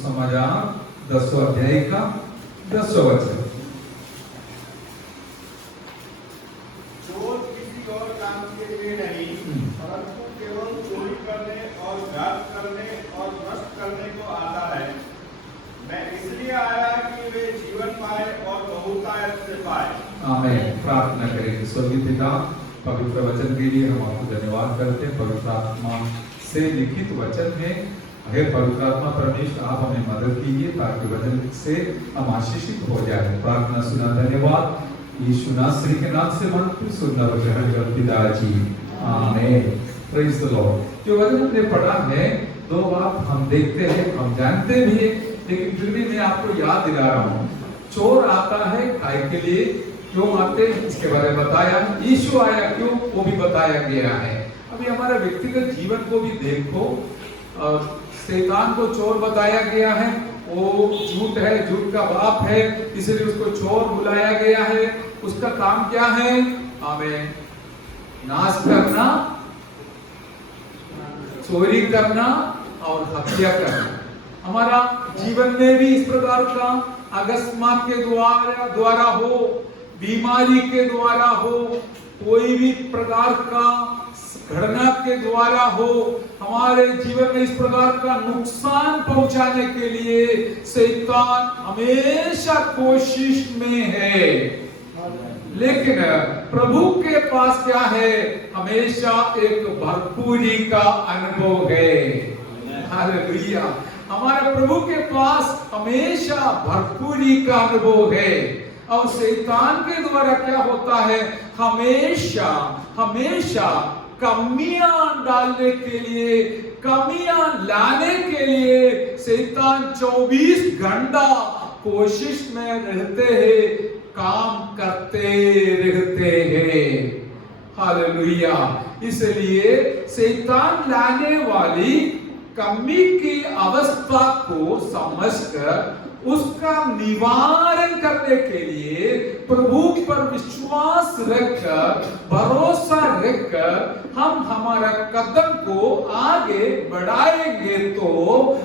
सुसमाचार 10वें अध्याय का 10वां वचन। चोर किसी और काम के लिए नहीं, परंतु केवल चोरी करने और घात करने और नष्ट करने को आता है। मैं इसलिए आया कि वे जीवन पाए और बहुतायत से पाए। आमीन। प्रार्थना करेंगे। स्वर्गीय पिता, पवित्र वचन के लिए हम आपको धन्यवाद करते हैं। पवित्र आत्मा से लिखित वचन है। हे पवित्र आत्मा परमेश्वर, आप हमें मदद कीजिए ताकि वचन से हम आशीषित हो जाए। प्रार्थना सुना। धन्यवाद यीशु नासरी के नाम से मांगते सुनना ग्रहण कर पिताजी। आमीन। Praise the Lord. जो वचन हमने पढ़ा है, दो बात हम देखते हैं, हम जानते भी हैं, लेकिन फिर भी मैं आपको याद दिला रहा हूँ। चोर आता है खाए के लिए, क्यों आते हैं इसके बारे में बताया। यीशु आया क्यों, वो भी बताया गया है। अभी हमारे व्यक्तिगत जीवन को भी देखो, शैतान को चोर बताया गया है। वो झूठ है, झूठ का बाप है, इसलिए उसको चोर बुलाया गया है। उसका काम क्या है? हमें नाश करना, चोरी करना और हत्या करना। हमारा जीवन में भी इस प्रकार का अकस्मात के द्वारा हो, बीमारी के द्वारा हो, कोई भी प्रकार का घटना के द्वारा हो, हमारे जीवन में इस प्रकार का नुकसान पहुंचाने के लिए शैतान हमेशा कोशिश में है। लेकिन प्रभु के पास क्या है? हमेशा एक भरपूरी का अनुभव है। हालेलुया। हमारे प्रभु के पास हमेशा भरपूरी का अनुभव है। और शैतान के द्वारा क्या होता है? हमेशा कमियां डालने के लिए, कमियां लाने के लिए शैतान 24 घंटा कोशिश में रहते हैं, काम करते रहते हैं। हालेलुया। इसलिए शैतान लाने वाली कमी की अवस्था को समझकर उसका निवारण करने के लिए प्रभु पर विश्वास रखकर, भरोसा रखकर हम हमारा कदम को आगे बढ़ाएंगे तो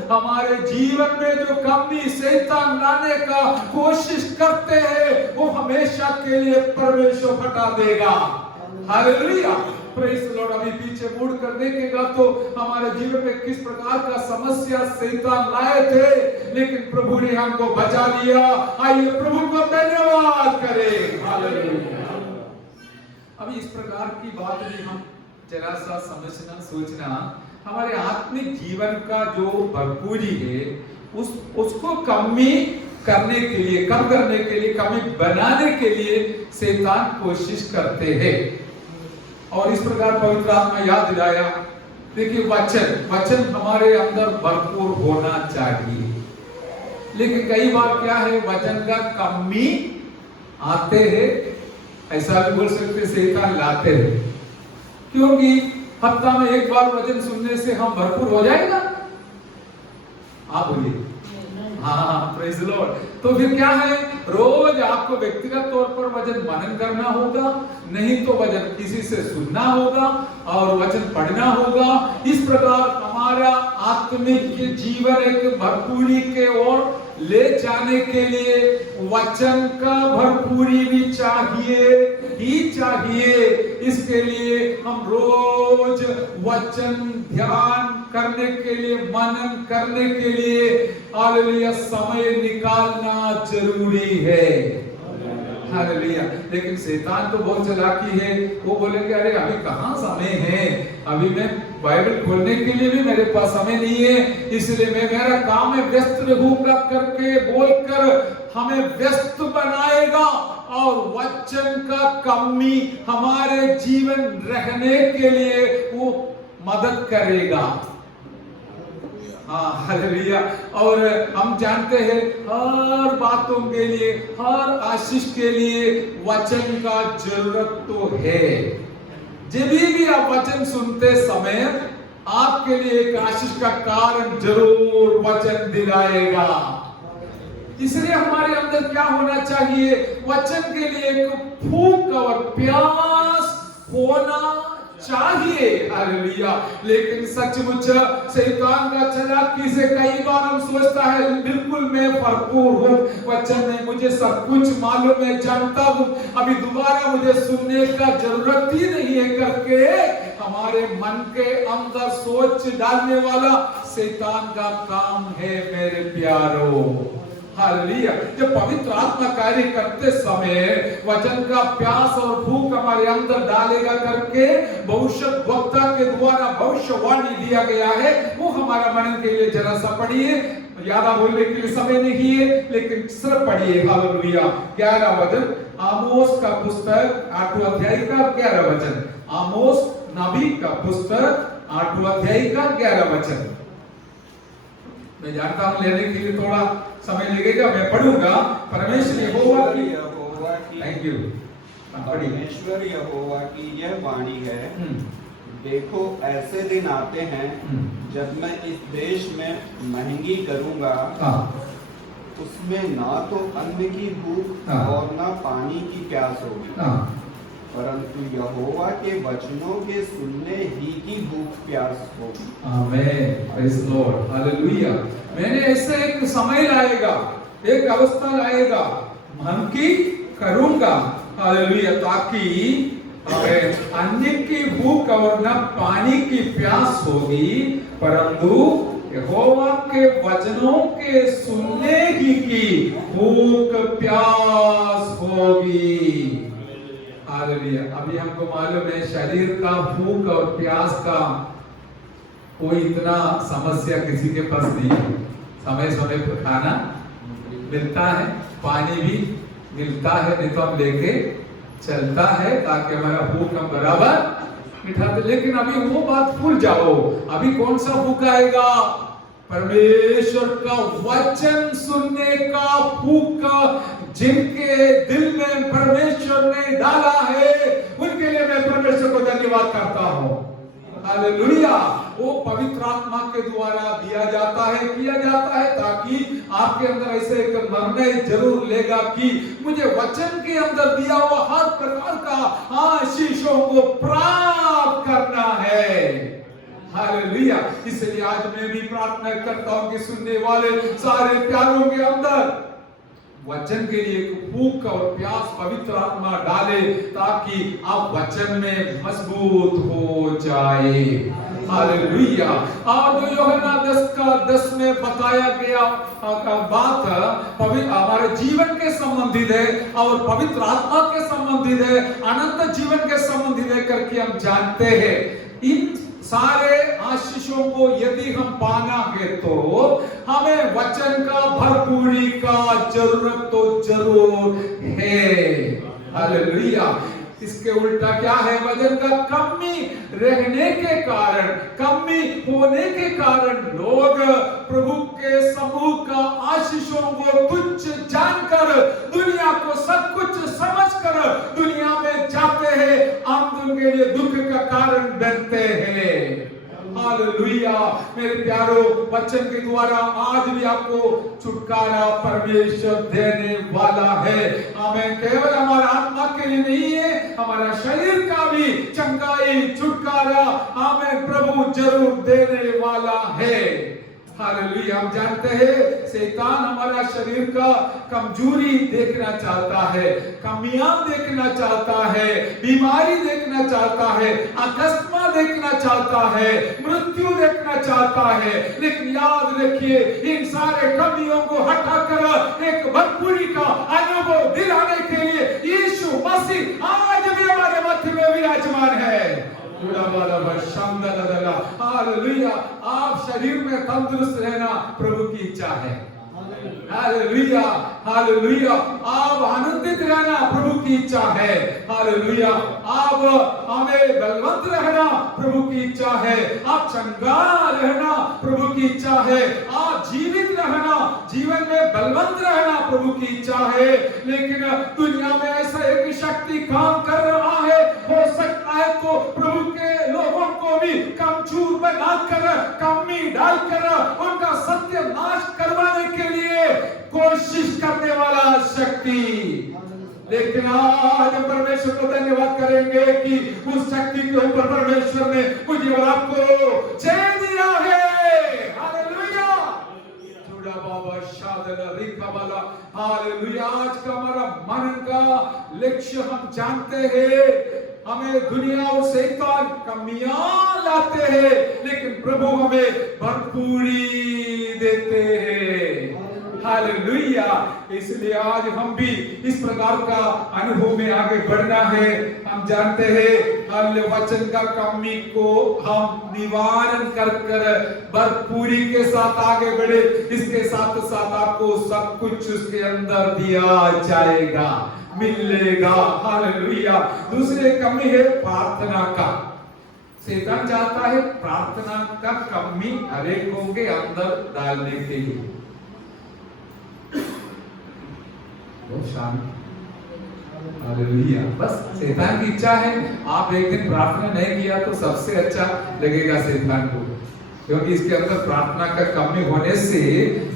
हमारे जीवन में जो कमी शैतान लाने का कोशिश करते हैं वो हमेशा के लिए परमेश्वर हटा देगा। हालेलुया। Praise the Lord. अभी पीछे मुड़ कर देखेगा तो हमारे जीवन में किस प्रकार का समस्या शैतान लाए थे, लेकिन प्रभु ने हमको बचा लिया। आइए प्रभु को धन्यवाद करें। हालेलुया। अभी इस प्रकार की बात भी हम जरा सा समझना, सोचना, हमारे आत्मिक जीवन का जो भरपूरी है उसको कमी करने के लिए, कम करने के लिए, कमी बनाने के लिए शैतान कोशिश करते हैं। और इस प्रकार पवित्र आत्मा याद दिलाया। देखिए वचन हमारे अंदर भरपूर होना चाहिए, लेकिन कई बार क्या है, वचन का कमी आते हैं, ऐसा भी बोल सकते शैतान लाते हैं। क्योंकि हफ्ता में एक बार वचन सुनने से हम भरपूर हो जाएगा? आप बोलिए। हाँ, प्रेज द लॉर्ड। तो फिर क्या है, रोज आपको व्यक्तिगत तौर पर वचन मनन करना होगा, नहीं तो वचन किसी से सुनना होगा और वचन पढ़ना होगा। इस प्रकार हमारा आत्मिक जीवन एक भरपूरी के ओर ले जाने के लिए वचन का भरपूरी भी चाहिए ही चाहिए। इसके लिए हम रोज वचन ध्यान करने के लिए, मनन करने के लिए हालेलुया समय निकालना जरूरी है। हालेलुया। लेकिन शैतान तो बहुत चालाकी है, वो बोलेंगे अरे अभी कहाँ समय है, अभी मैं बाइबल खोलने के लिए भी मेरे पास समय नहीं है, इसलिए मैं मेरा काम में व्यस्त रहूंगा करके बोलकर हमें व्यस्त बनाएगा और वचन का कमी हमारे जीवन रहने के लिए वो मदद करेगा। हाँ, हालेलुया। और हम जानते हैं हर बातों के लिए, हर आशीष के लिए वचन का जरूरत तो है। जब भी आप वचन सुनते समय आपके लिए एक आशीष का कारण जरूर वचन दिलाएगा। इसलिए हमारे अंदर क्या होना चाहिए, वचन के लिए एक भूख और प्यास होना चाहिए, हालेलुया। लेकिन सचमुच शैतान का चालाकी से कई बार हम सोचता है बिल्कुल मैं भरपूर हूँ वचन में, मुझे सब कुछ मालूम है, जानता हूँ, अभी दोबारा मुझे सुनने का जरूरत ही नहीं है करके हमारे मन के अंदर सोच डालने वाला शैतान का काम है मेरे प्यारो, हालेलुया। जब पवित्र आत्मा कार्य करते समय वचन का प्यास और भूख हमारे अंदर डालेगा करके भविष्य वक्ता के द्वारा भविष्यवाणी दिया गया है, वो हमारा मनन के लिए जरा सा पढ़िए, ज्यादा बोलने के लिए समय नहीं है लेकिन सिर्फ पढ़िए, हालेलुया। 11 वचन, आमोस का पुस्तक 8वां अध्याय का 11 वचन, आमोस नबी का पुस्तक 8वां अध्याय का 11 वचन। मैं जानता हूं लेने के लिए थोड़ा समय लगेगा, मैं पढ़ूंगा। परमेश्वर यहोवा की, थैंक यू, परमेश्वर यहोवा की यह वाणी है, देखो ऐसे दिन आते हैं जब मैं इस देश में महंगी करूंगा, उसमें ना तो अन्न की भूख और ना पानी की प्यास होगी, परंतु यहोवा के वचनों के सुनने ही की भूख प्यास होगी। आमीन, प्रेज़ लॉर्ड, हालेलुया। मैंने ऐसे एक समय लाएगा, एक अवस्था लाएगा, मन की करूंगा, हालेलुया, ताकि अन्न की भूख और न पानी की प्यास होगी, परंतु यहोवा के वचनों के सुनने ही की भूख प्यास होगी, हालेलुया। अभी हमको मालूम है शरीर का भूख और प्यास का कोई इतना समस्या किसी के पास नहीं है, समय समय पर खाना मिलता है, पानी भी मिलता है, नहीं तो हम लेके चलता है ताकि हमारा भूख हम बराबर मिटाते। लेकिन अभी वो बात भूल जाओ, अभी कौन सा भूख आएगा? परमेश्वर का वचन सुनने का भूख, जिनके दिल में परमेश्वर ने डाला है उनके लिए मैं परमेश्वर को धन्यवाद करता हूँ, हालेलुया। वो पवित्र आत्मा के द्वारा दिया जाता है, किया जाता है, ताकि आपके अंदर ऐसे एक निर्णय जरूर लेगा कि मुझे वचन के अंदर दिया हुआ हर प्रकार का आशीषों को प्राप्त करना है, हालेलुया। इसलिए आज मैं भी प्रार्थना करता हूं कि सुनने वाले सारे प्यारों के अंदर वचन के लिए भूख और प्यास पवित्र आत्मा डाले, ताकि आप वचन में मजबूत हो जाए, हालेलुया। और जो यूहन्ना 10 में बताया गया बात हमारे जीवन के संबंधित है और पवित्र आत्मा के संबंधित है, अनंत जीवन के संबंधित है करके हम जानते हैं। इन सारे आशीषों को यदि हम पाना है तो हमें वचन का भरपूरी का जरूरत तो जरूर है, हालेलुया। इसके उल्टा क्या है? वचन का कमी रहने के कारण, कमी होने के कारण लोग प्रभु के समूह का आशीषों को तुच्छ जानकर, दुनिया को सब कुछ समझकर दुनिया में जाते हैं, अंत उनके लिए दुख का कारण बनते हैं, हालेलुया। मेरे प्यारो, वचन के द्वारा आज भी आपको छुटकारा परमेश्वर देने वाला है, हमें केवल हमारा आत्मा के लिए नहीं है, हमारा शरीर का भी चंगाई छुटकारा हमें प्रभु जरूर देने वाला है, हालेलुया। हम जानते हैं शैतान हमारा शरीर का कमजोरी देखना चाहता है, कमियां देखना चाहता है, बीमारी देखना चाहता है, अकस्मात देखना चाहता है, मृत्यु देखना चाहता है। लेकिन याद रखिए, इन सारे कमियों को हटाकर एक भरपूरी का अनुभव दिलाने के लिए यीशु मसीह आज भी हमारे मध्य में विराजमान है, हालेलुया। आप शरीर में तंदुरुस्त रहना प्रभु की इच्छा है, हालेलुया, हालेलुया। आप आनंदित रहना प्रभु की इच्छा है, हालेलुया। आप हमें बलवंत रहना प्रभु की इच्छा है, आप चंगा रहना प्रभु की इच्छा है, आप जीवित रहना, जीवन में बलवंत रहना प्रभु की इच्छा है। लेकिन दुनिया में ऐसा एक शक्ति काम कर रहा है, हो सकता है तो प्रभु के लोगों को भी कमजोर बनाकर, कमी डालकर उनका सत्य नाश करवाने के लिए कोशिश करने वाला शक्ति, लेकिन आज हम परमेश्वर को धन्यवाद करेंगे कि उस शक्ति के ऊपर परमेश्वर ने मुझे और आपको जय दिया है। हालेलुया। जुड़ा बाबा शादला रिका वाला। हालेलुया। आज का हमारा मन का लक्ष्य हम जानते हैं, हमें दुनिया और शैतान कमियां लाते हैं, लेकिन प्रभु हमें भरपूरी देते हैं। हालेलुया। इसलिए आज हम भी इस प्रकार का अनुभव में आगे बढ़ना है। हम जानते हैं वचन का कमी को हम निवारण कर भरपूरी के साथ आगे बढ़े। इसके साथ साथ आपको सब कुछ उसके अंदर दिया जाएगा, मिलेगा। हालेलुया। दूसरी कमी है प्रार्थना का। शैतान चाहता है प्रार्थना का कमी हरेकों के अंदर डालने के लिए। बहुत शांत। हालेलुया। बस शैतान की इच्छा है आप एक दिन प्रार्थना नहीं किया तो सबसे अच्छा लगेगा शैतान को, क्योंकि इसके अंदर प्रार्थना का कमी होने से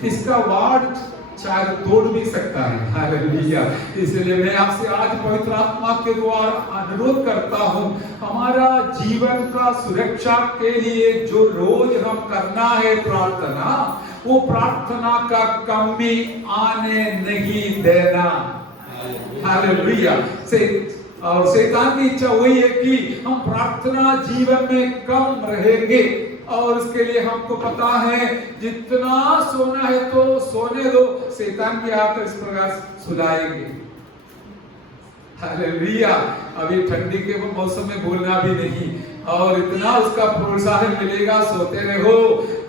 इसका वार्ड शायद तोड़ भी सकता है। हालेलुया। इसलिए मैं आपसे आज पवित्र आत्मा के द्वारा अनुरोध करता हूं, हमारा जीवन का सुरक्षा के लिए जो रोज हम करना है प्रार्थना, वो प्रार्थना का कमी आने नहीं देना। हालेलुया। और शैतान की इच्छा वही है कि हम प्रार्थना जीवन में कम रहेंगे, और उसके लिए हमको पता है जितना सोना है तो सोने दो, शैतान के हाथ इस प्रकार सुलाएंगे। हालेलुया। अभी ठंडी के मौसम में बोलना भी नहीं, और इतना उसका प्रोत्साहन मिलेगा, सोते रहो,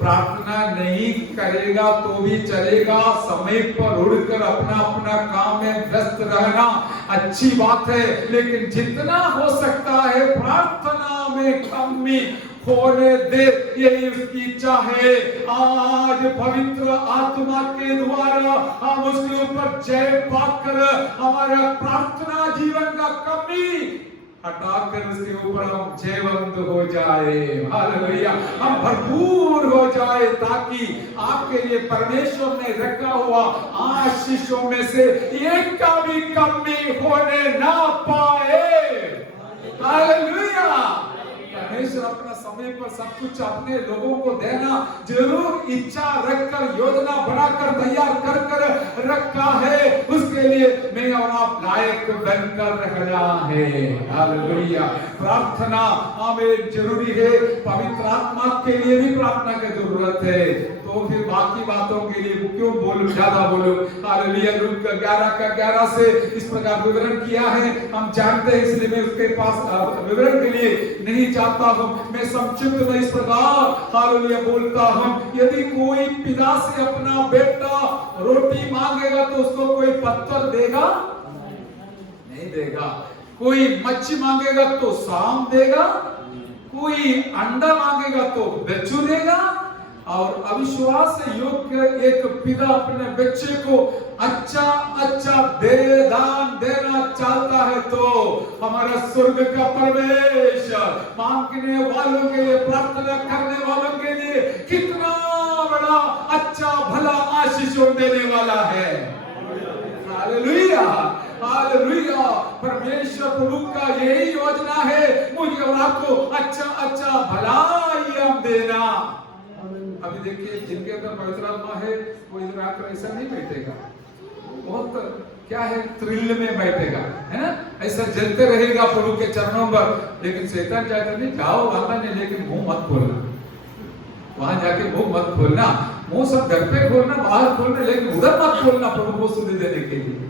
प्रार्थना नहीं करेगा तो भी चलेगा, समय पर उड़कर अपना अपना काम में व्यस्त रहना अच्छी बात है, लेकिन जितना हो सकता है प्रार्थना में कमी होने दे, यही उसकी इच्छा है। आज पवित्र आत्मा के द्वारा हम उसके ऊपर जय पाकर हमारा प्रार्थना जीवन का कमी हटाकर उसके ऊपर हम जयवंत हो जाए। हालेलुया। हम भरपूर हो जाए, ताकि आपके लिए परमेश्वर ने रखा हुआ आशीषों में से एक का भी कमी होने ना पाए। हालेलुया। परमेश्वर अपना समय पर सब कुछ अपने लोगों को देना जरूर इच्छा रखकर, योजना बनाकर, तैयार कर कर रखा है। उसके लिए मैं और आप लायक बनकर रहना है। हालेलुया। प्रार्थना हमें जरूरी है, पवित्र आत्मा के लिए भी प्रार्थना की जरूरत है। तो फिर बाकी बातों के लिए क्यों ज्यादा बोलो। हालेलुया। लूक 11:11 से इस प्रकार विवरण किया है, हम जानते हैं, इसलिए मैं उसके पास विवरण के लिए नहीं चाहता हूं। मैं संक्षिप्त में इस प्रकार हालेलुया बोलता हूं, यदि कोई पिता से अपना बेटा रोटी मांगेगा तो उसको कोई पत्थर देगा? नहीं देगा। कोई मच्छी मांगेगा तो सांप देगा? कोई अंडा मांगेगा तो बिच्छू देगा? और अविश्वास से योग्य एक पिता अपने बच्चे को अच्छा दान देना चाहता है, तो हमारा स्वर्ग का परमेश्वर मांगने वालों के लिए, प्रार्थना करने वालों के लिए कितना बड़ा अच्छा भला आशीषों देने वाला है। हालेलुया। हालेलुया। परमेश्वर प्रभु का यही योजना है, मुझे और आपको अच्छा भलाई हम देना। अभी देखिए, जिनके अंदर पवित्र आत्मा है वो इधर आकर ऐसा नहीं बैठेगा, बहुत क्या है थ्रिल में बैठेगा, है ना, ऐसा जलते रहेगा प्रभु के चरणों पर। लेकिन शैतान चाहता नहीं, जाओ वाला नहीं, लेकिन मुंह मत खोलना, वहां जाके मुंह मत खोलना, मुंह सब घर पे खोलना, बाहर खोलना, लेकिन उधर मत खोलना प्रभु को स्तुति देने के लिए।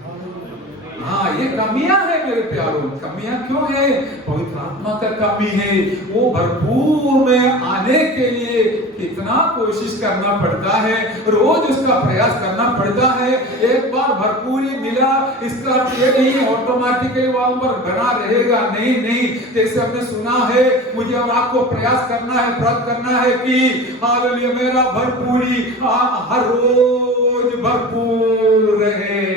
हाँ, ये कमियां है मेरे प्यारों। कमियां क्यों है? पवित्र आत्मा का कमी है। वो भरपूर में आने के लिए कितना कोशिश करना पड़ता है, रोज उसका प्रयास करना पड़ता है। एक बार भरपूरी मिला, इसका ये नहीं ऑटोमेटिकली वहां पर बना रहेगा, नहीं। जैसे हमने सुना है, मुझे और आपको प्रयास करना है, व्रत करना है कि हालेलुया मेरा भरपूरी हर रोज भरपूर रहे।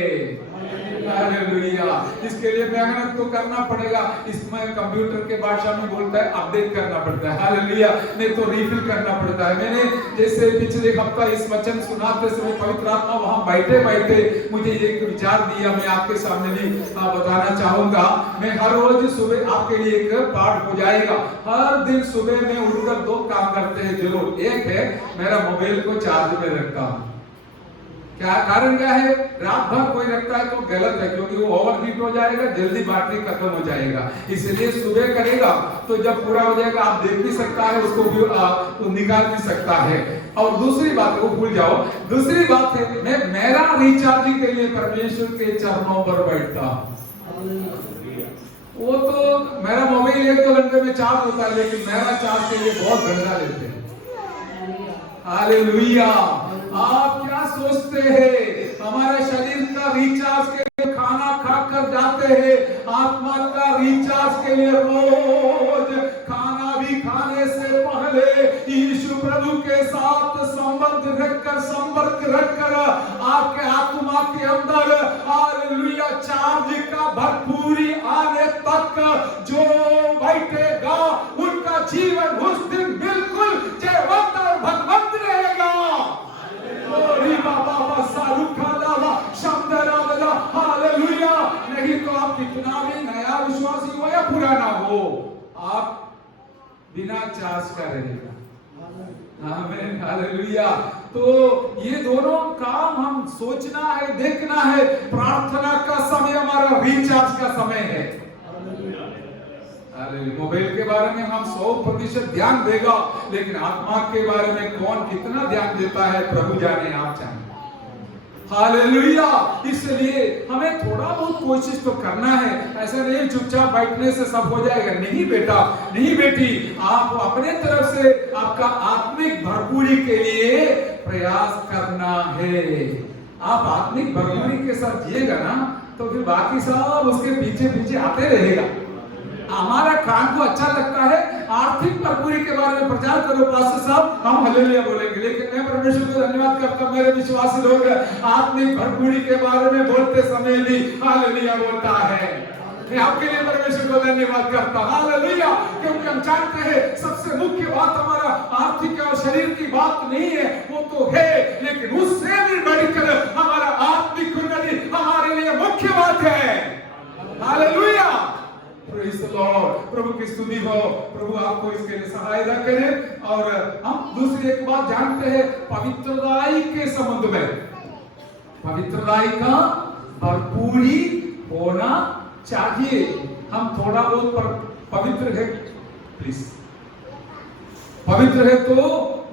हालेलुया। इसके लिए मेहनत तो करना पड़ेगा। इसमें कंप्यूटर के भाषा में बोलता है अपडेट करना पड़ता है, हालेलुया, नहीं तो रिफिल करना पड़ता है। मैंने जैसे पिछले हफ्ता इस वचन सुनाते समय पवित्र आत्मा वहां बैठे बैठे मुझे एक विचार दिया, मैं आपके सामने भी बताना चाहूंगा। मैं हर रोज सुबह आपके लिए एक पाठ हो जाएगा। हर दिन सुबह में उठकर 2 काम करते हैं जरूर। एक है मेरा मोबाइल को चार्ज में रखता हूं। क्या कारण क्या है? रात भर कोई रखता है तो गलत है, क्योंकि वो ओवरहीट हो जाएगा, जल्दी बैटरी खत्म हो जाएगा। इसलिए सुबह करेगा तो जब पूरा हो जाएगा आप देख भी सकता है, उसको भी तो निकाल भी सकता है। और दूसरी बात को भूल जाओ, दूसरी बात है मैं मेरा रिचार्जिंग के लिए परमेश्वर के चरणों पर बैठता हूं। वो तो मेरा मोबाइल 1-2 घंटे में चार्ज होता है, लेकिन मेरा चार्ज के लिए बहुत घंटा लेते हैं। हालेलुया। आप क्या सोचते हैं? हमारे शरीर का रिचार्ज के लिए खाना खाकर जाते हैं, आत्मा का रिचार्ज के लिए रोज खाना भी खाने से पहले यीशु प्रभु के साथ संपर्क रखकर आपके आत्मा के अंदर हालेलुया चार्ज का भरपूरी आने तक जो बैठेगा उनका जीवन उस दिन बिल्कुल जयवंत और भगवंत रहेगा। हालेलुया। नहीं तो आप कितना भी नया विश्वासी हो या पुराना हो, आप बिना चार्ज का रहेगा। आमीन, हालेलुया। तो ये दोनों काम हम सोचना है, देखना है। प्रार्थना का समय हमारा रिचार्ज का समय है। मोबाइल के बारे में हम 100% ध्यान देगा, लेकिन आत्मा के बारे में कौन कितना ध्यान देता है प्रभु जाने, आप जाने। हालेलुया। इसलिए हमें थोड़ा बहुत कोशिश तो करना है। ऐसा नहीं चुपचाप बैठने से सब हो जाएगा। नहीं बेटा, नहीं बेटी, आप अपने तरफ से आपका आत्मिक भरपूरी के लिए प्रयास करना है। आप आत्मिक भरपूरी के साथ जिएगा ना, तो फिर बाकी सब उसके पीछे पीछे आते रहेगा। हमारा कान को अच्छा लगता है आर्थिक भरपूरी के बारे में प्रचार करो पास्टर साहब, हम हालेलुया बोलेंगे। लेकिन मैं परमेश्वर को धन्यवाद करता हूं, मेरे विश्वासी लोग आत्मिक भरपूरी के बारे में बोलते समय भी हालेलुया बोलता है। मैं आपके लिए परमेश्वर को धन्यवाद करता हूं, हालेलुया। क्योंकि हम जानते हैं सबसे मुख्य बात हमारा आर्थिक और शरीर की बात नहीं है, वो तो है, लेकिन उससे भी बढ़कर हमारा आत्मिक उन्नति हमारे लिए मुख्य बात है। हालेलुया। Praise the Lord. प्रभु की स्तुति हो। प्रभु आपको इसके लिए सहायता करे। और हम दूसरी एक बात जानते हैं पवित्रताई के संबंध में, पवित्रताई का भरपूरी होना चाहिए। हम थोड़ा बहुत पवित्र है, प्लीज पवित्र है तो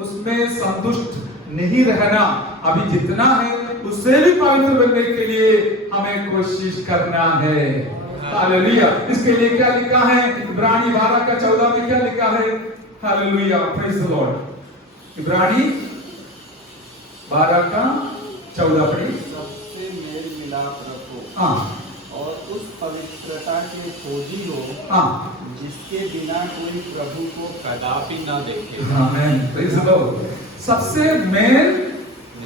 उसमें संतुष्ट नहीं रहना। अभी जितना है उससे भी पवित्र बनने के लिए हमें कोशिश करना है। हालेलुया। इसके लिए क्या लिखा है? इब्रानी 12:14 में क्या लिखा है? Hallelujah, praise the Lord. इब्रानी 12:14 पढ़िए। सबसे मेल मिलाप रखो, हाँ, और उस पवित्रता के खोजी हो, हाँ, जिसके बिना कोई प्रभु को कदापि न देखे। आमीन, प्रेज़ द लॉर्ड। सबसे मेल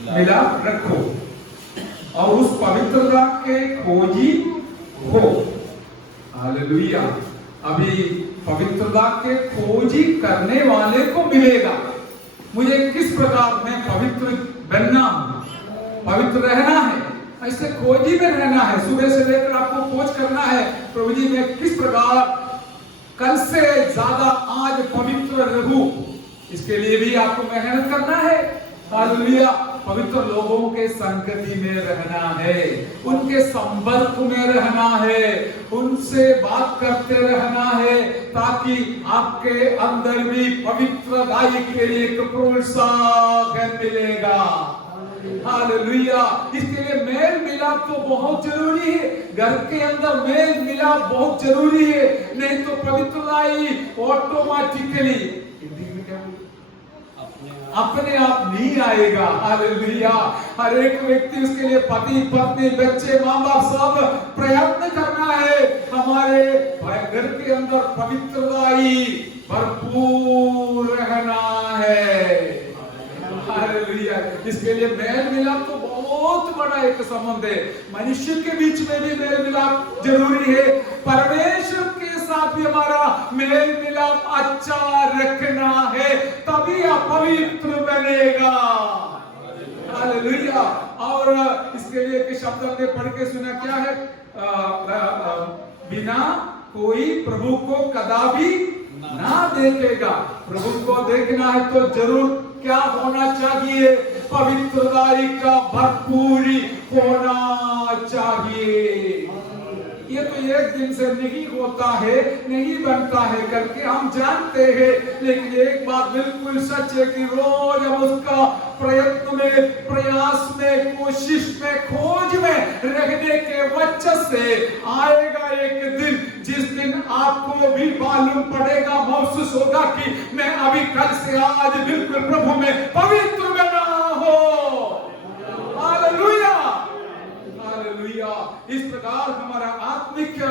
मिलाप रखो और उस पवित्रता के खोजी हो। हालेलुया। अभी पवित्रता के खोजी करने वाले को मिलेगा। मुझे किस प्रकार में पवित्र बनना हूं, पवित्र रहना है, ऐसे खोजी में रहना है। सुबह से लेकर आपको खोज करना है, प्रभु जी मैं किस प्रकार कल से ज्यादा आज पवित्र रहूं। इसके लिए भी आपको मेहनत करना है। हालेलुया। पवित्र लोगों के संगति में रहना है, उनके संपर्क में रहना है, उनसे बात करते रहना है, ताकि आपके अंदर भी पवित्रताई के लिए एक प्रोत्साहन मिलेगा। हालेलुया। इसके लिए मेल मिलाप तो बहुत जरूरी है। घर के अंदर मेल मिलाप बहुत जरूरी है, नहीं तो पवित्रताई ऑटोमेटिकली अपने आप नहीं आएगा। हालेलुया। हर एक व्यक्ति उसके लिए पति पत्नी बच्चे माँ बाप सब प्रयत्न करना है। हमारे घर के अंदर पवित्रताई भरपूर रहना है। हालेलुया। इसके लिए मेल मिलाप तो बहुत बड़ा एक संबंध है। मनुष्य के बीच में भी मेल मिलाप जरूरी है, परमेश्वर के साथ भी हमारा मेल मिलाप अच्छा रखना है, तभी आप पवित्र बनेगा। हालेलुया। और इसके लिए एक शब्द हमने पढ़ के सुना, क्या है? बिना कोई प्रभु को कदापि ना देखेगा। प्रभु को देखना है तो जरूर क्या होना चाहिए? पवित्रताई का भरपूरी होना चाहिए। ये तो एक दिन से नहीं होता है, नहीं बनता है करके हम जानते हैं, लेकिन एक बात बिल्कुल सच है कि रोज हम उसका प्रयत्न में, प्रयास में, कोशिश में, खोज में रहने के वजह से आएगा एक दिन जिस दिन आपको भी मालूम पड़ेगा, महसूस होगा कि मैं अभी कल से आज बिल्कुल प्रभु में पवित्र बना हो। Hallelujah, hallelujah. इस प्रकार हमारा आत्मिक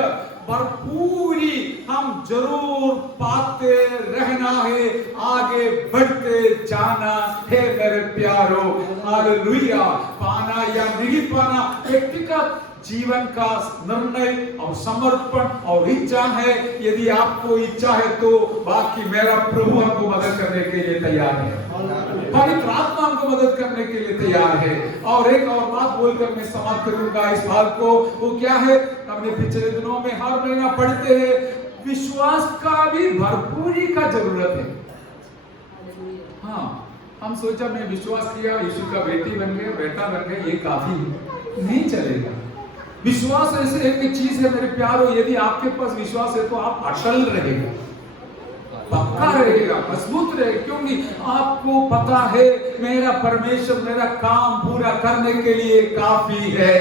भरपूरी हम जरूर पाते रहना है, आगे बढ़ते जाना है मेरे प्यारो। हालेलुया। पाना या नहीं पाना व्यक्तिगत जीवन का निर्णय और समर्पण और इच्छा है। यदि आपको इच्छा है तो बाकी मेरा प्रभु हमको मदद करने के लिए तैयार है, पवित्र आत्मा हमको मदद करने के लिए तैयार है। और एक और बात बोलकर मैं समाप्त करूंगा इस भाग को, वो क्या है? हमने पिछले दिनों में हर महीना पढ़ते हैं, विश्वास का भी भरपूरी का जरूरत है। हाँ, हम सोचा मैं विश्वास किया, यीशु का बेटी बन गया, बेटा बन गया, ये काफी नहीं चलेगा। विश्वास ऐसे एक चीज है मेरे प्यारो, यदि आपके पास विश्वास है तो आप अटल रहेगा, पक्का रहेगा, मजबूत रहेगा, क्योंकि आपको पता है मेरा परमेश्वर मेरा काम पूरा करने के लिए काफी है।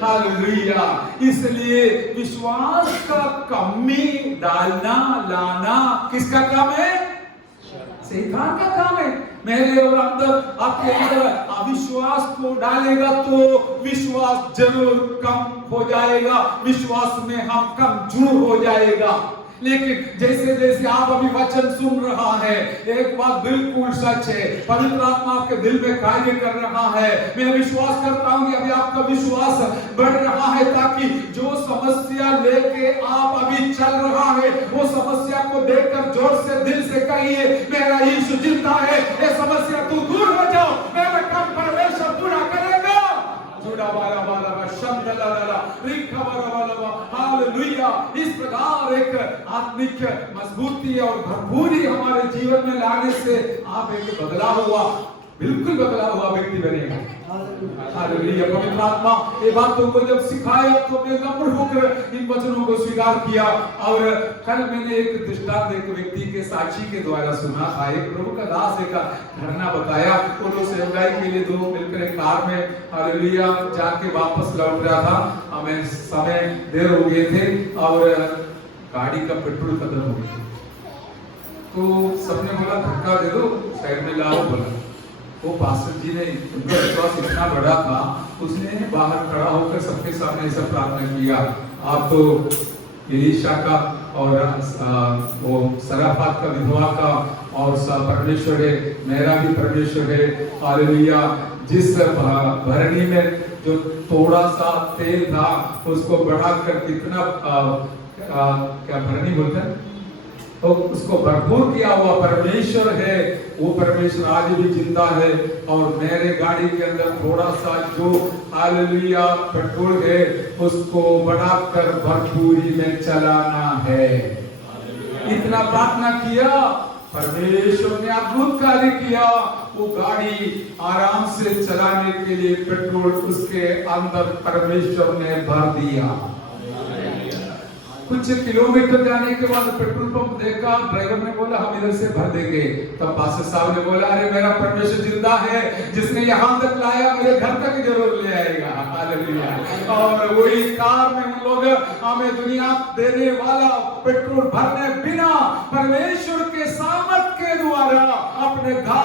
हालेलुया। इसलिए विश्वास का कमी डालना लाना किसका काम है? शैतान का काम है। मेरे और अंदर आपके अंदर अविश्वास को डालेगा तो विश्वास जरूर कम हो जाएगा, विश्वास में हम कमजोर हो जाएगा। लेकिन जैसे जैसे आप अभी वचन सुन रहा है, एक बात बिल्कुल सच है, पवित्र आत्मा आपके दिल में कार्य कर रहा है। मैं विश्वास करता हूं कि अभी आपका विश्वास बढ़ रहा है, ताकि जो समस्या लेके आप अभी चल रहा है वो समस्या को देखकर जोर से दिल से कहिए, मेरा यीशु जिंदा है, ये समस्या तू दूर हो जाओ, मेरा काम परमेश्वर पूरा करेगा। हालेलुया। इस प्रकार एक आत्मिक मजबूती और भरपूरी हमारे जीवन में लाने से आप एक बदलाव हुआ, बिल्कुल बदलाव हुआ व्यक्ति बनेगा। हालेलुया। पवित्र आत्मा ये बातों को जब सिखाया तो मैं नम्र होकर इन वचनों को स्वीकार किया। और कल मैंने एक दृष्टांत एक व्यक्ति के साक्षी के द्वारा सुना था। एक प्रभु का दास एक घटना बताया, वो लोग सेवकाई के लिए दो मिलकर एक कार में हालेलुया जाके वापस लौट रहा था। हमें समय देर हो गए थे और गाड़ी का पेट्रोल खत्म हो गया, तो सबने बोला धक्का दे दो, साइड में लाओ बोला। वो पास्टर जी ने, उनका विश्वास इतना बड़ा था, उसने बाहर खड़ा होकर सबके सामने ऐसा प्रार्थना किया, आप तो एलीशा का और वो सराफात का विधवा का और परमेश्वर है, मेरा भी परमेश्वर है। हालेलुया। जिस भरणी में जो थोड़ा सा तेल था उसको बढ़ाकर कितना क्या भरणी बोलते हैं, तो उसको भरपूर किया हुआ परमेश्वर है, वो परमेश्वर आज भी जिंदा है। और मेरे गाड़ी के अंदर थोड़ा सा जो हालेलुया पेट्रोल है उसको बढ़ाकर भरपूरी में चलाना है। इतना प्रार्थना किया, परमेश्वर ने अद्भुत कार्य किया। वो गाड़ी आराम से चलाने के लिए पेट्रोल उसके अंदर परमेश्वर ने भर दिया। कुछ किलोमीटर जाने के बाद पेट्रोल पंप देखा, ड्राइवर ने बोला हम इधर से भर देंगे। तब पास्टर साहब ने बोला, अरे मेरा परमेश्वर जिंदा है, जिसने यहाँ तक लाया मेरे घर तक जरूर ले आएगा। हालेलुया। और वही कार में उन लोग हमें दुनिया देने वाला पेट्रोल भरने बिना परमेश्वर के सामर्थ के द्वारा अपने घर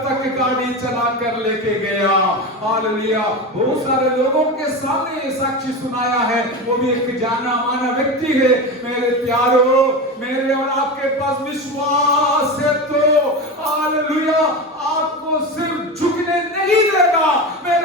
तक गाड़ी चला कर लेके गया। हालेलुया। बहुत सारे लोगों के सामने ये साक्षी सुनाया है, वो भी एक जाना माना व्यक्ति है। मेरे प्यारो, मेरे और आपके पास विश्वास है तो हालेलुया आपको सिर्फ झुकने नहीं देगा। मेरे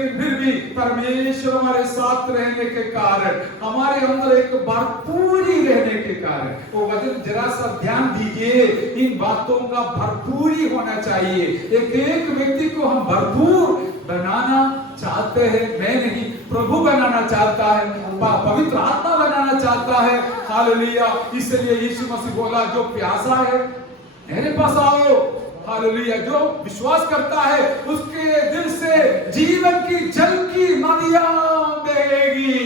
लेकिन फिर भी परमेश्वर हमारे साथ रहने के कारण, हमारे अंदर एक भरपूरी रहने के कारण, वो वचन जरा सा ध्यान दीजिए, इन बातों का भरपूरी होना चाहिए। एक एक व्यक्ति को हम भरपूर बनाना चाहते हैं, मैं नहीं, प्रभु बनाना चाहता है, पवित्र आत्मा बनाना चाहता है। हालेलुया। इसलिए यीशु मसीह बोला, जो प्यासा है मेरे पास आओ। हालेलुया। जो विश्वास करता है उसके दिल से जीवन की जल की नदियां बहेगी।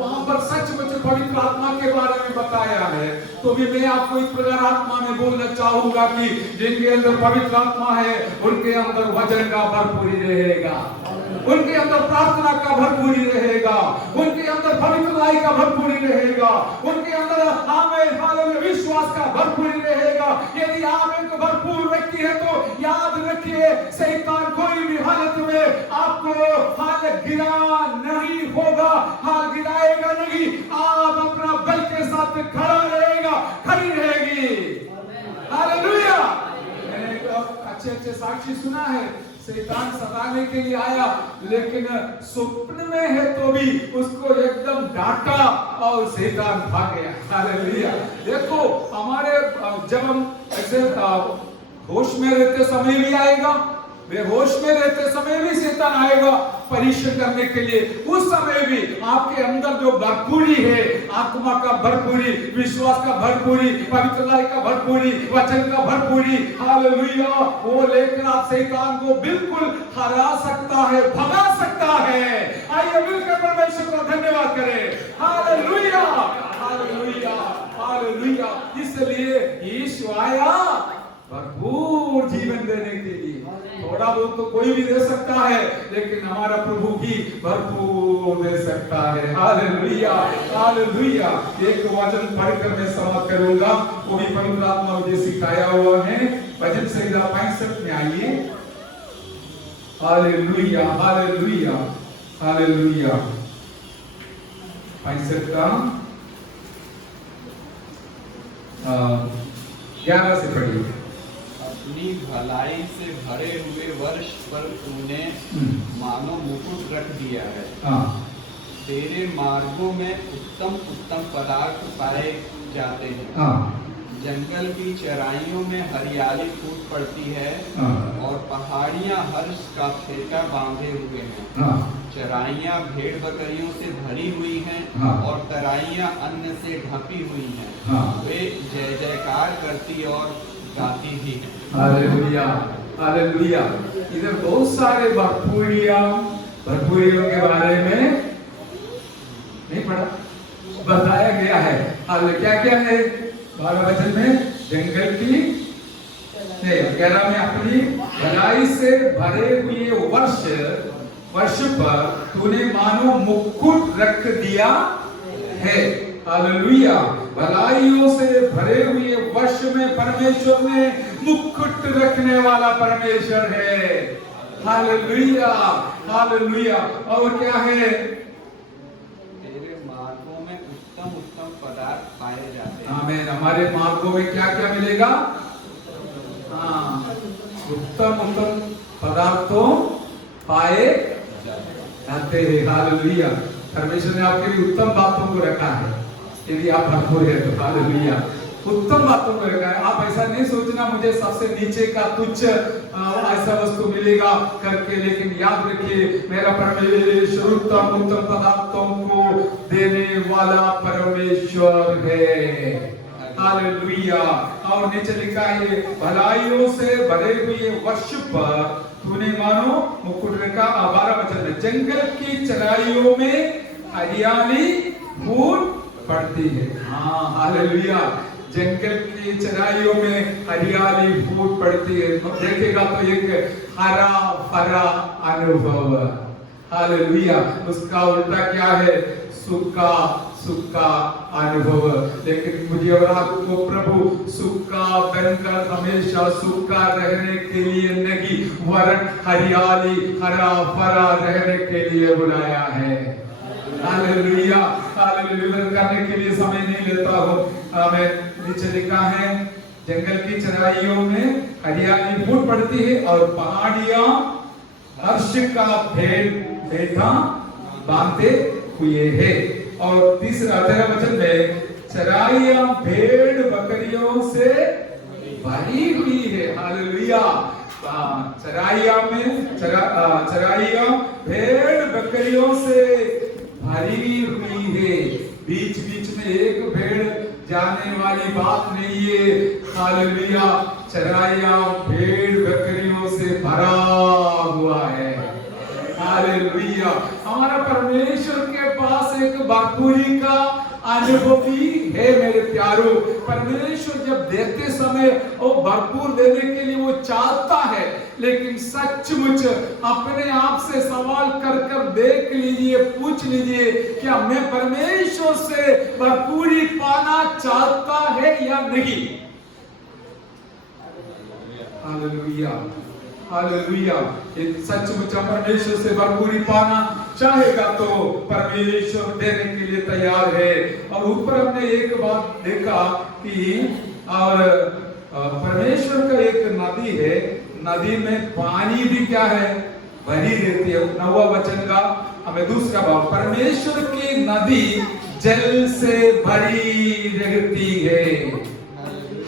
वहां पर सचमुच पवित्र आत्मा के बारे में बताया है। तो भी मैं आपको इस प्रकार आत्मा में बोलना चाहूंगा कि जिनके अंदर पवित्र आत्मा है उनके अंदर वचन का भरपूरी रहेगा, उनके अंदर प्रार्थना का भरपूरी रहेगा, उनके अंदर पवित्रता का भरपूरी रहेगा, उनके अंदर विश्वास का भरपूरी रहेगा। यदि आप एक भरपूर व्यक्ति है तो याद रखिए, शैतान कोई भी हालत में आपको हाल गिरा नहीं होगा, हाल गिराएगा नहीं। आप अपना बल के साथ खड़ा रहेगा, खड़ी रहेगी। हालेलुया। मैंने अच्छे साक्षी सुना है, शैतान सताने के लिए आया, लेकिन स्वप्न में है तो भी उसको एकदम डांटा और शैतान भाग गया। हालेलुया। देखो, हमारे जब हम ऐसे होश में रहते समय भी आएगा, बेहोश में रहते समय भी शैतान आएगा परीक्षण करने के लिए। उस समय भी आपके अंदर जो भरपूरी है, आत्मा का भरपूरी, विश्वास का भरपूरी, पवित्रता का भरपूरी, वचन का भरपूरी, हालेलुया, वो लेकर आप शैतान को बिल्कुल हरा सकता है, भगा सकता है। आइए मिलकर परमेश्वर का धन्यवाद करें। Hallelujah, hallelujah, hallelujah. इसलिए यीशु आया भरपूर जीवन देने के लिए। थोड़ा बहुत तो कोई भी दे सकता है, लेकिन हमारा प्रभु भी भरपूर दे सकता है। Hallelujah, hallelujah. एक वचन पढ़कर मैं समाप्त करूंगा, वो भी पवित्र आत्मा मुझे सिखाया हुआ है। भजन संहिता 65 में आइए। Hallelujah, hallelujah, hallelujah. 65 का 11 से पढ़िए। अपनी भलाई से भरे हुए वर्ष पर तूने मानो मुकुट रख दिया है। तेरे मार्गों में उत्तम उत्तम पदार्थ पाए जाते हैं। जंगल की चराइयों में हरियाली फूट पड़ती है और पहाड़ियां हर्ष का फेंटा बांधे हुए हैं। चराइयां भेड़ बकरियों से भरी हुई हैं और तराइयां अन्न से ढकी हुई हैं। वे जय जयकार करती और गाती भी हैं। Hallelujah, hallelujah. इधर बहुत सारे भरपूरियों के बारे में नहीं पढ़ा, बताया गया है। क्या क्या है 12 वचन में? जंगल की 11 में अपनी भलाई से भरे हुए वर्ष पर तूने मानो मुकुट रख दिया है। हालेलुया। भलाइयों से भरे हुए वर्ष में परमेश्वर ने मुकुट रखने वाला परमेश्वर है। Hallelujah, hallelujah. और क्या है? तेरे मार्गों में उत्तम उत्तम पदार्थ पाए जाते हैं। आमीन। हमारे मार्गों में क्या क्या मिलेगा? उत्तम उत्तम पदार्थों पाए जाते हैं। हालेलुया। परमेश्वर ने आपके लिए उत्तम बातों को रखा है। यदि आप भरपूर है तो हालेलुया, उत्तम बातों को रखा है। आप ऐसा नहीं सोचना मुझे सबसे नीचे का तुच्छ ऐसा वस्तु मिलेगा करके, लेकिन याद रखिए मेरा परमेश्वर उत्तम उत्तम पदार्थों को देने वाला परमेश्वर है। हालेलुया। और नीचे लिखा है भलाइयों से भरे हुए वर्ष पर तूने मानो मुकुट रखा। 12 वचन में जंगल की चराइयों में हरियाली फूट पड़ती है। हाँ, हालेलुया। जंगल की चराइयों में हरियाली फूट पड़ती है। देखेगा तो एक हरा भरा अनुभव। हालेलुया। उसका उल्टा क्या है? सूखा सूखा अनुभव। लेकिन मुझे और आपको प्रभु सूखा बनकर हमेशा सूखा रहने के लिए नहीं, वरन हरियाली हरा भरा रहने के लिए बुलाया है। Hallelujah, hallelujah. करने के लिए समय नहीं लेता हूँ मैं। नीचे लिखा है जंगल की चराइयों में हरियाली फूट पड़ती है और पहाड़ियां अर्श का भेंटा बांधे हुए है। और तीसरा 13 वचन में चराइयां भेड़ बकरियों से भरी हुई है। हालेलुया। चराइयां भेड़ बकरियों से भरी हुई है। बीच बीच में एक भेड़ जाने वाली बात नहीं है। हालेलुया। चराइयां भेड़ बकरियों से भरा हुआ है। हालेलुया। हमारा परमेश्वर के पास एक भरपूरी का अनुभव भी है मेरे प्यारो। परमेश्वर जब देते समय वो भरपूर देने के लिए वो चाहता है, लेकिन सचमुच अपने आप से सवाल कर कर देख लीजिए, पूछ लीजिए, क्या मैं परमेश्वर से भरपूरी पाना चाहता है या नहीं। हालेलुया। हालेलुया। सचमुच परमेश्वर से भरपूरी पाना चाहेगा तो परमेश्वर देने के लिए तैयार है। और ऊपर हमने एक बात देखा कि और परमेश्वर का एक नदी है, नदी में पानी भी क्या है, भरी रहती है। 9वां वचन का हमें दूसरा भाव, परमेश्वर की नदी जल से भरी रहती है।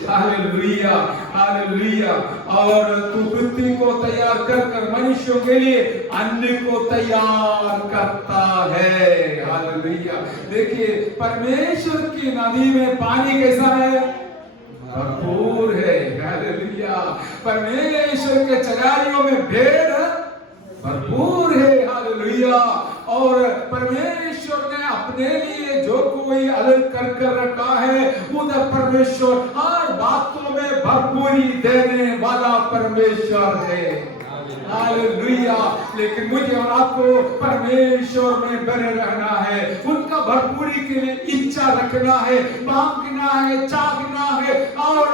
हालेलुया। हालेलुया। और तू पृथ्वी को तैयार कर कर मनुष्यों के लिए अन्न को तैयार करता है। हालेलुया। देखिए परमेश्वर की नदी में पानी कैसा है, भरपूर है। हालेलुया। परमेश्वर के चराइयों में भेड़ भरपूर है। हालेलुया। और परमेश्वर ने अपने लिए जो कोई अलग कर कर रखा है, उधर परमेश्वर हर बातों में भरपूरी देने वाला परमेश्वर है। हालेलुया। लेकिन मुझे और आपको परमेश्वर में बने रहना है, उनका भरपूरी के लिए इच्छा रखना है, मांगना है, चाहना है और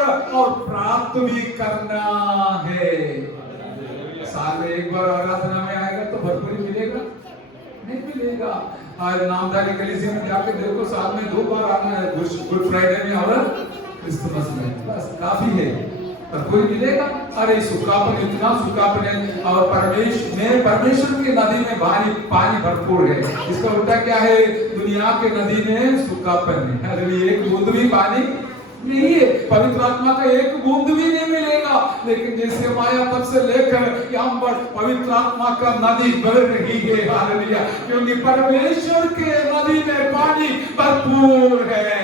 प्राप्त भी करना है। साल में एक बार आराधना में आएगा तो भरपूरी मिलेगा नहीं मिलेगा। आज नामधारी कलीसिया में जाके देखो, साल में 2 बार आना है, गुड फ्राइडे में और क्रिसमस में, बस काफी है। भरपूरी मिलेगा। अरे सूखापन, इतना सूखापन है। और परमेश्वर की नदी में पानी भरपूर है। इसका उल्टा क्या है, दुनिया के नदी में सूखापन है। अरे एक बूंद भी पानी नहीं है, पवित्र आत्मा का एक बूंद भी नहीं मिलेगा। लेकिन जैसे माया तब से लेकर यहाँ पर पवित्र आत्मा का नदी बह रही है। हालेलुया। क्योंकि परमेश्वर के नदी में पानी भरपूर है।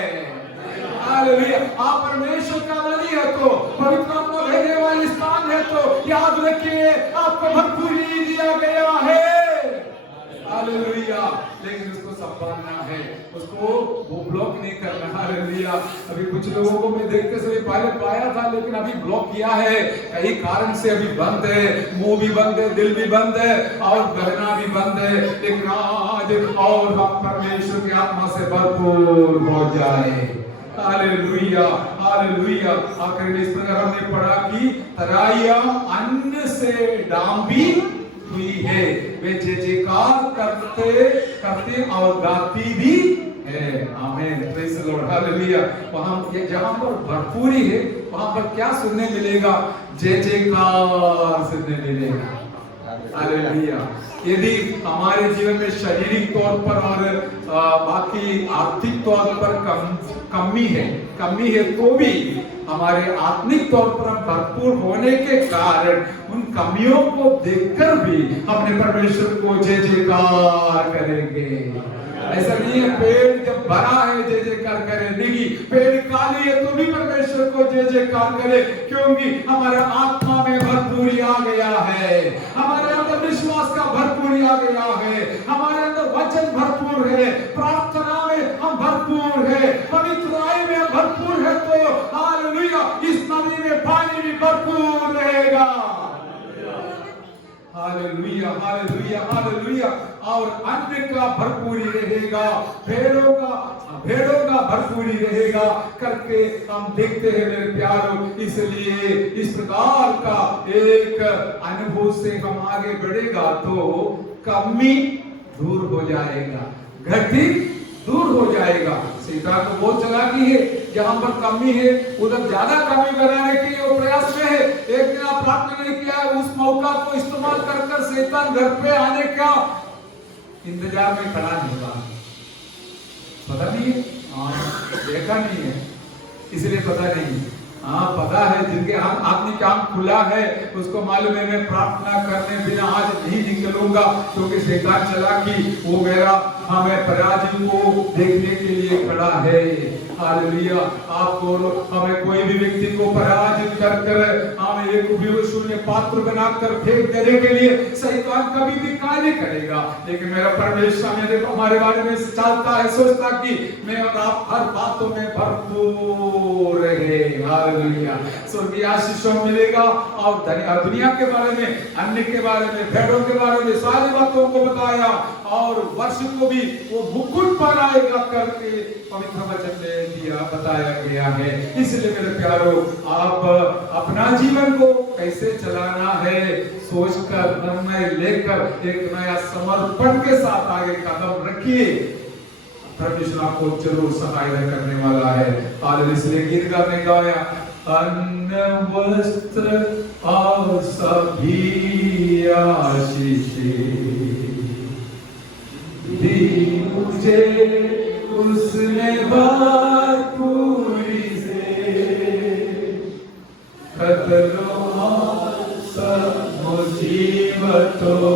हालेलुया। आप परमेश्वर का नदी है तो, पवित्र आत्मा बहने वाली स्थान है तो याद रखिए आपको भरपूरी दिया गया है। हालेलुया। लेकिन उसको संभालना है, उसको वो ब्लॉक नहीं करना। हालेलुया। अभी कुछ लोगों को मैं देखते समय पहले पाया था, लेकिन अभी ब्लॉक किया है, कई कारण से अभी बंद है। मुंह भी बंद है, दिल भी बंद है और बहना भी बंद है। लेकिन आज और हम परमेश्वर की आत्मा से भरपूर हो जाए। हालेलुया। हालेलुया। आखिर में इस प्रकार हमने पढ़ा कि तराइयां अन्न से डांबी हुई है, वे जयकार करते और गाती भी है। आमीन। Praise the Lord. हालेलुया। वहां जहां पर भरपूरी है, वहां पर क्या सुनने मिलेगा, जय जयकार सुनने मिलेगा। हालेलुया। यदि हमारे जीवन में शारीरिक तौर पर और बाकी आर्थिक तौर पर कमी है तो भी हमारे आत्मिक तौर पर हम भरपूर होने के कारण उन कमियों को देखकर भी अपने परमेश्वर को जय जयकार करेंगे। ऐसा नहीं है पेड़ जब भरा है जय जयकार करे, नहीं, पेड़ काली है तो भी परमेश्वर को जय जयकार करे, क्योंकि हमारे आत्मा में भरपूरी आ गया है, हमारे अंदर विश्वास का भरपूरी आ गया है, हमारे अंदर वचन भरपूर है, प्रार्थना में हम भरपूर है, पवित्रता में भरपूर है। तो हालेलुया, इस नदी में पानी भी भरपूर रहेगा। हालेलुया। हालेलुया। हालेलुया। और अन्न का भरपूरी रहेगा, भेड़ों का भरपूरी रहेगा करके हम देखते हैं मेरे प्यारों। इसलिए इस प्रकार का एक अनुभव से हम आगे बढ़ेगा तो कमी दूर हो जाएगा, घटी दूर हो जाएगा। शैतान को बहुत चालाकी है, जहां पर कमी है उधर ज्यादा कमी कराने के लिए वो प्रयास में है। एक दिन आप प्रार्थना नहीं किया है, उस मौका को इस्तेमाल कर कर शैतान घर पे आने का इंतजार में खड़ा नहीं हुआ। पता नहीं है, देखा नहीं है इसलिए पता नहीं। पता है जिनके आत्मिक आंख खुला है उसको मालूम है मैं प्रार्थना करने बिना आज नहीं निकलूंगा, क्योंकि शैतान चला कि वो मेरा हमें पराजय को देखने के लिए खड़ा है। हालेलुया। आपको हमें कोई भी व्यक्ति को पराजित कर कर हमें एक शून्य पात्र बनाकर फेंक देने के लिए शैतान कभी भी कार्य करेगा, लेकिन मेरा परमेश्वर हमारे बारे में चाहता है, सोचता कि मैं और आप हर बातों में भरपूर रहे। हालेलुया। स्वर्गीय आशीषों मिलेगा और दुनिया के बारे में, अन्य के बारे में, भेड़ों के बारे में सारी बातों को बताया और वर्ष को भी वो मुकुट बनाएगा करके पवित्र वचन में दिया बताया गया है। इसलिए मेरे प्यारो, आप अपना जीवन को कैसे चलाना है सोचकर, निर्णय लेकर एक नया समर्पण के साथ आगे कदम रखिए। परमेश्वर आपको जरूर सहायता करने वाला है। आज इसलिए गीत गाने गाया, अन्न वस्त्र और सभी आशीषें दी मुझे उसने भरपूरी से, खतरों और सब मुसीबतों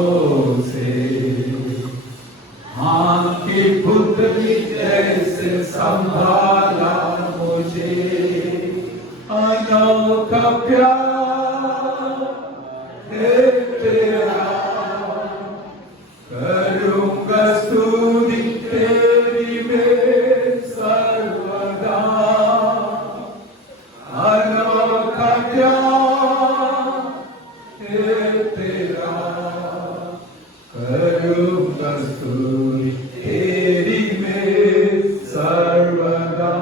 से, हाँ की पुत्री जैसे संभाला मुझे, अनोखा प्यार है तेरा, करूंगा स्तुति तेरी में सर्वदा, अनोखा प्यार है तेरा, करूंगा स्तुति तेरी में सर्वदा,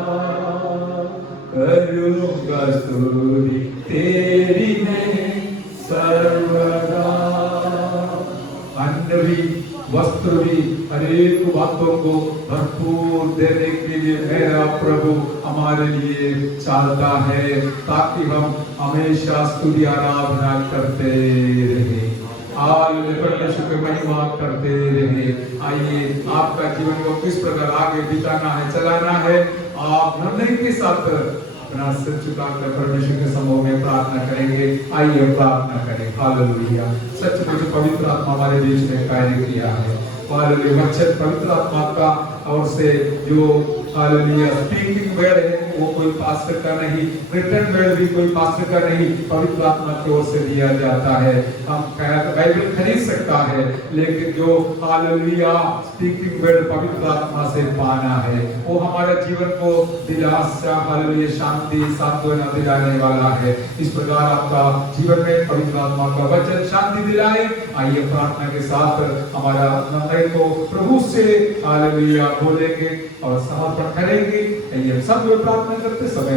करूंगा स्तुति तेरी में सर्वदा। अन्न भी वस्त्र भी अनेक बातों को भरपूर देने के लिए मेरा प्रभु हमारे लिए चाहता है, ताकि हम हमेशा स्तुति आराधना करते रहे, परमेश्वर की महिमा करते रहे। आइए, आपका जीवन को किस प्रकार आगे बिताना है, चलाना है, आप निर्णय के साथ अपना सिर झुकाकर परमेश्वर के समूह में प्रार्थना करेंगे। आइए प्रार्थना करें। हालेलुया। सचमुच पवित्र आत्मा हमारे बीच में कार्य किया है। हालेलुया। वचन पवित्र आत्मा का और से जो हालेलुया स्पीकिंग वर्ड है वो कोई पास्टर का नहीं, रिटन वर्ड भी कोई पास्टर का नहीं, पवित्र आत्मा की ओर से दिया जाता है। हम बाइबल खरीद सकता है, लेकिन जो हालेलुया स्पीकिंग वर्ड पवित्र आत्मा से पाना है वो हमारे जीवन को दिलासा, हालेलुया शांति, सांत्वना दिलाने वाला है। इस प्रकार आपका जीवन में पवित्र आत्मा का वचन शांति दिलाए। आइए प्रार्थना के साथ हमारा निर्णय को प्रभु से हालेलुया बोलेंगे और समर्पण करेंगे। ये सब प्रार्थना करते समय